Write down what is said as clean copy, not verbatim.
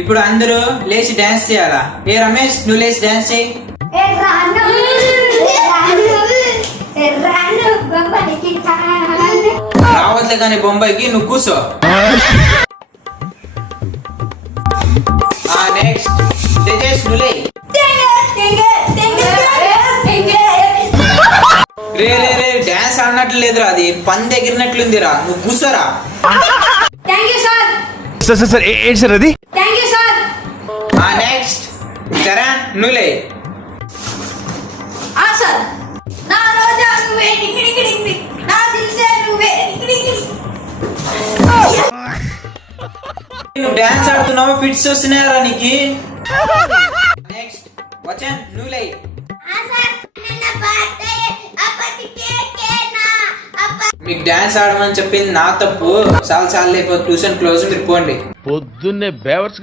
ఇప్పుడు అందరూ లేచి డాన్స్ చేయాలా? ఏ రమేష్, నువ్వు లేచి డాన్స్ చేయి. రావట్లే కానీ బొంబాయికి, నువ్వు కూర్చో. నెక్స్ట్ తేజస్, నువ్వు లే. రే రే రే, డాన్స్ ఆడినట్లు లేదురా, అది పంది ఎగిరినట్లుందిరా. నువ్వు కూర్చోరా. సార్ ఏంటి సార్ అది? నెక్స్ట్ చరణ్, నువ్వు లే. నువ్వు డాన్స్ ఆడుతున్నావా? ఫిట్స్ వస్తున్నాయరా నీకు? నెక్స్ట్ వచన్, నువ్వు లే. మీకు డాన్స్ ఆడమని చెప్పింది నా తప్పు. చాలా లేకపోతే ట్యూషన్ క్లోజ్, మీరు పోండి. పొద్దున్నే బేవర్స్